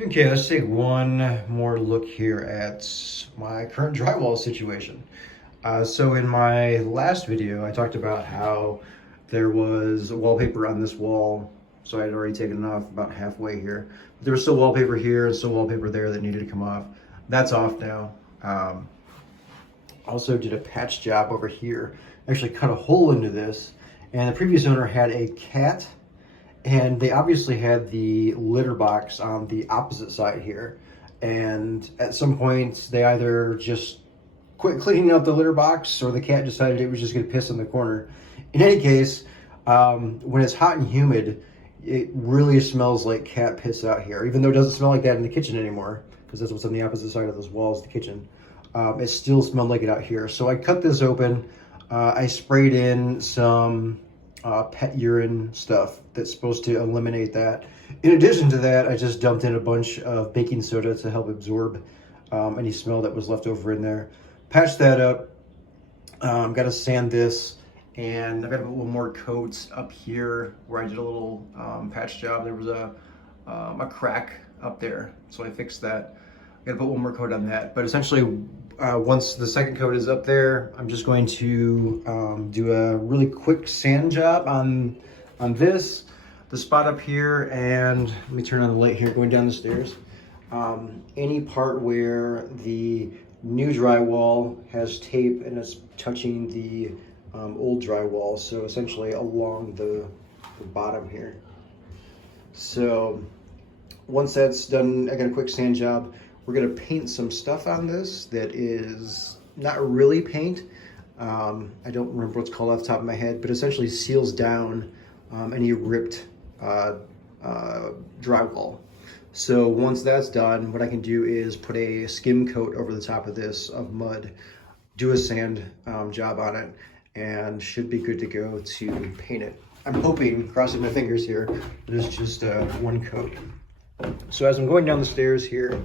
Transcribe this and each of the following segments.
Okay, let's take one more look here at my current drywall situation. So in my last video, I talked about how there was wallpaper on this wall. So I had already taken it off about halfway here. There was still wallpaper here and still wallpaper there that needed to come off. That's off now. Also did a patch job over here. Actually cut a hole into this. And the previous owner had a cat, and they obviously had the litter box on the opposite side here. And at some point, they either just quit cleaning out the litter box or the cat decided it was just gonna piss in the corner. In any case, when it's hot and humid, it really smells like cat piss out here, even though it doesn't smell like that in the kitchen anymore, because that's what's on the opposite side of this wall is the kitchen. It still smelled like it out here. So I cut this open. I sprayed in some pet urine stuff that's supposed to eliminate that. In addition to that, I just dumped in a bunch of baking soda to help absorb any smell that was left over in there. Patched that up. Got to sand this, and I've got a little more coats up here where I did a little patch job. There was a crack up there, so I fixed that. Got to put one more coat on that, but essentially once the second coat is up there, I'm just going to do a really quick sand job on this, the spot up here, and let me turn on the light here going down the stairs. Any part where the new drywall has tape and it's touching the old drywall, so essentially along the bottom here. So once that's done, I got a quick sand job. We're gonna paint some stuff on this that is not really paint. I don't remember what's called off the top of my head, but essentially seals down any ripped drywall. So once that's done, what I can do is put a skim coat over the top of this of mud, do a sand job on it, and should be good to go to paint it. I'm hoping, crossing my fingers here, that it's just one coat. So as I'm going down the stairs here,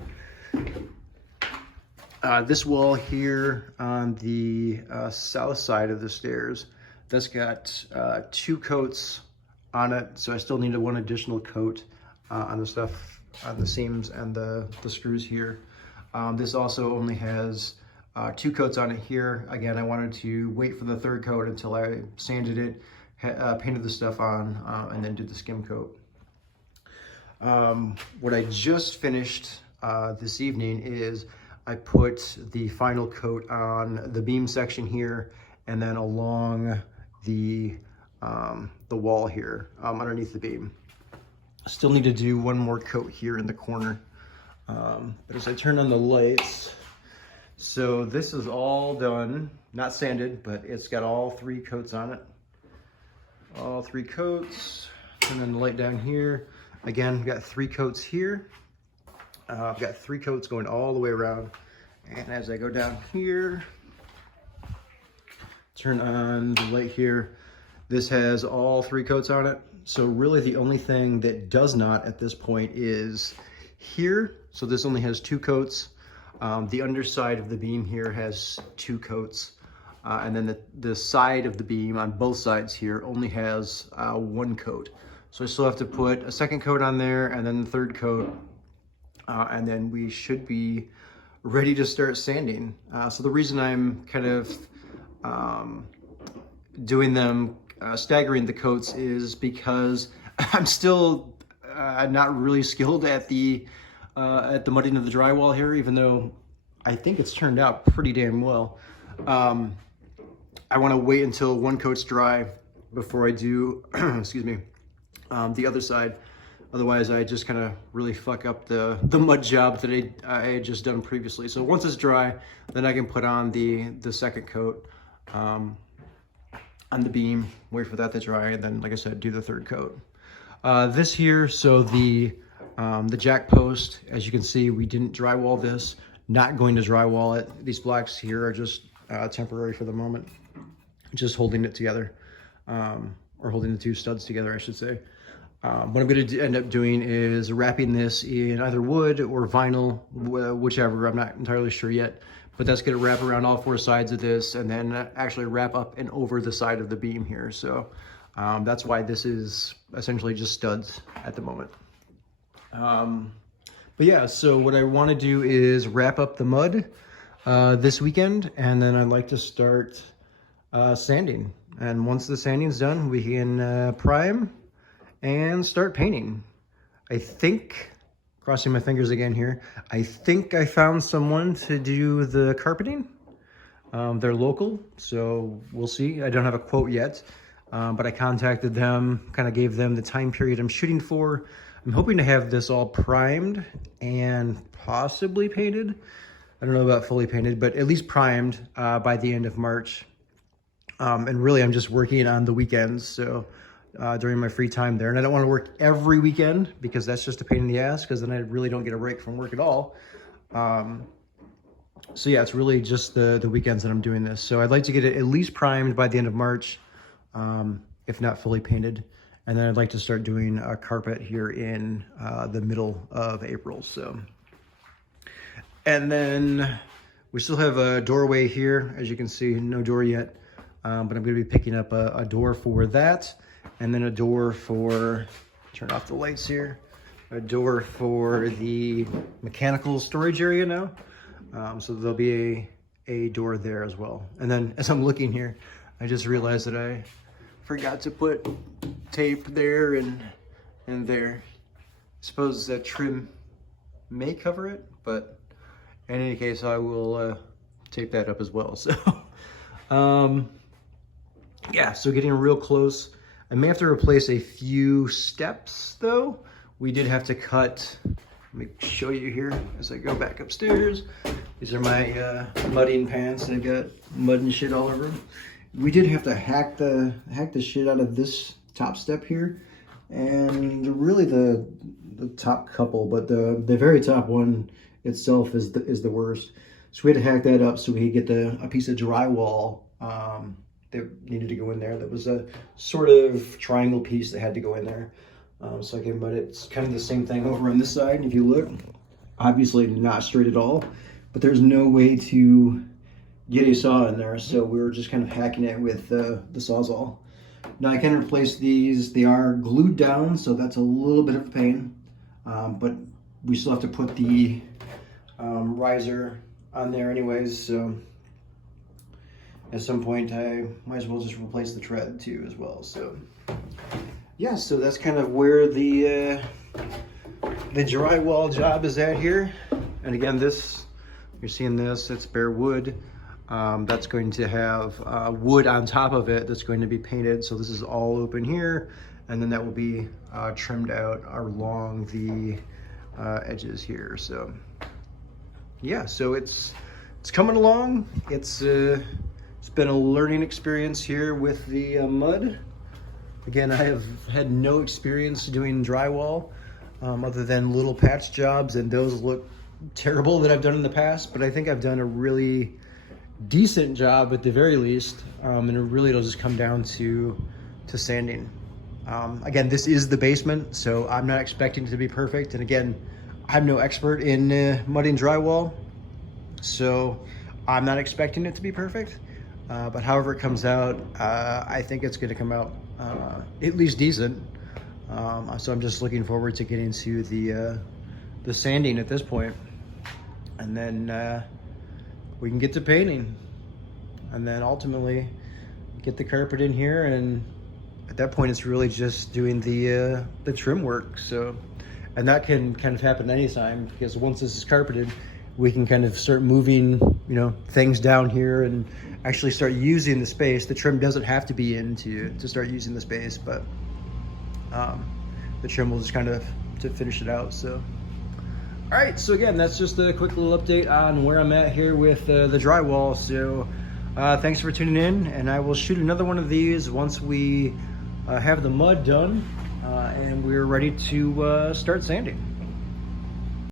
this wall here on the south side of the stairs, that's got 2 coats on it, so I still need one additional coat on the stuff, on the seams and the screws here. This also only has 2 coats on it here. Again, I wanted to wait for the 3rd coat until I sanded it, painted the stuff on, and then did the skim coat. What I just finished this evening is I put the final coat on the beam section here, and then along the wall here underneath the beam. Still need to do one more coat here in the corner. But as I turn on the lights, so this is all done, not sanded, but it's got all 3 coats on it. All 3 coats. Turn on the light down here. Again, we've got 3 coats here. I've got 3 coats going all the way around. And as I go down here, turn on the light here, this has all 3 coats on it. So really the only thing that does not at this point is here. So this only has 2 coats. The underside of the beam here has 2 coats. And then the side of the beam on both sides here only has 1 coat. So I still have to put a 2nd coat on there and then the 3rd coat. And then we should be ready to start sanding. So the reason I'm kind of doing them, staggering the coats, is because I'm still not really skilled at the mudding of the drywall here, even though I think it's turned out pretty damn well. I want to wait until 1 coat's dry before I do, excuse me, the other side. Otherwise, I just kind of really fuck up the mud job that I had just done previously. So once it's dry, then I can put on the 2nd coat on the beam, wait for that to dry, and then, like I said, do the 3rd coat. This here, so the jack post, as you can see, we didn't drywall this. Not going to drywall it. These blocks here are just temporary for the moment. Just holding it together, or holding the 2 studs together, I should say. What I'm going to end up doing is wrapping this in either wood or vinyl, whichever, I'm not entirely sure yet. But that's going to wrap around all 4 sides of this and then actually wrap up and over the side of the beam here. So that's why this is essentially just studs at the moment. But yeah, so what I want to do is wrap up the mud this weekend, and then I'd like to start sanding. And once the sanding's done, we can prime and start painting. I think, crossing my fingers again here, I think I found someone to do the carpeting. They're local, so we'll see. I don't have a quote yet, but I contacted them, kind of gave them the time period I'm shooting for. I'm hoping to have this all primed and possibly painted. I don't know about fully painted, but at least primed by the end of March. And really, I'm just working on the weekends, so during my free time there. And I don't want to work every weekend because that's just a pain in the ass, because then I really don't get a break from work at all. So yeah, it's really just the weekends that I'm doing this. So I'd like to get it at least primed by the end of March, if not fully painted. And then I'd like to start doing a carpet here in the middle of April. So, and then we still have a doorway here. As you can see, no door yet, but I'm going to be picking up a door for that. And then a door for, turn off the lights here, a door for the mechanical storage area now. So there'll be a door there as well. And then as I'm looking here, I just realized that I forgot to put tape there and there. I suppose that trim may cover it, but in any case, I will tape that up as well. So, yeah, so getting real close. I may have to replace a few steps though. We did have to cut, let me show you here as I go back upstairs. These are my mudding pants. They've got mud and shit all over them. We did have to hack the shit out of this top step here, and really the top couple, but the very top one itself is the worst. So we had to hack that up so we could get a piece of drywall that needed to go in there. That was a sort of triangle piece that had to go in there. So I can mud it. It's kind of the same thing over on this side. And if you look, obviously not straight at all, but there's no way to get a saw in there, so we were just kind of hacking it with the Sawzall. Now I can replace these. They are glued down, so that's a little bit of a pain, but we still have to put the riser on there anyways, so at some point I might as well just replace the tread too as well. So yeah, so that's kind of where the drywall job is at here. And again, this, you're seeing this, it's bare wood. That's going to have wood on top of it that's going to be painted. So this is all open here, and then that will be trimmed out along the edges here. So yeah, so it's coming along. It's been a learning experience here with the mud. Again, I have had no experience doing drywall other than little patch jobs, and those look terrible that I've done in the past, but I think I've done a really decent job at the very least, and it really will just come down to sanding. Again, this is the basement, so I'm not expecting it to be perfect, and again, I'm no expert in mudding drywall, so I'm not expecting it to be perfect, but however it comes out, I think it's going to come out at least decent. So I'm just looking forward to getting to the sanding at this point, and then we can get to painting, and then ultimately get the carpet in here, and at that point it's really just doing the trim work. So, and that can kind of happen anytime, because once this is carpeted, we can kind of start moving, you know, things down here and actually start using the space. The trim doesn't have to be in to start using the space, but the trim will just kind of to finish it out. So all right, so again, that's just a quick little update on where I'm at here with the drywall. So thanks for tuning in, and I will shoot another one of these once we have the mud done and we're ready to start sanding.